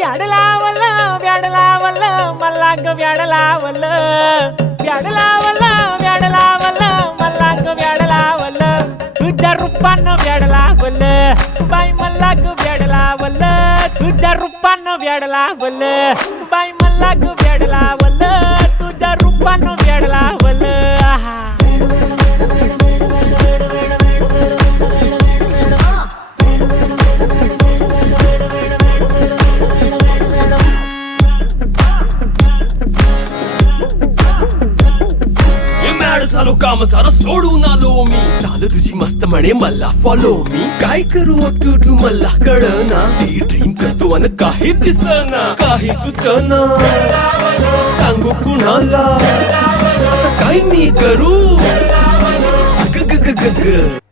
व्याड लावलं व्याड लावलं मला ग व्याड लावलं व्याड लावलं व्याड लावलं मला ग व्याड लावलं तुझ्या रूपानं व्याड लावलं बाई मला ग व्याड लावलं तुझ्या रूपानं व्याड लावलं बाई मला ग व्याड लावलं तुझ्या रूपानं व्याड लावलं आहा झालो काम सारं सोडून आलो मी चाल तुझी मस्त म्हणे मला फॉलो मी काय करू टू मला कळना ती ड्रीम करतो आणि काही दिसना काही सुचना सांगू कुणाला आता काय मी करू ग ग ग ग ग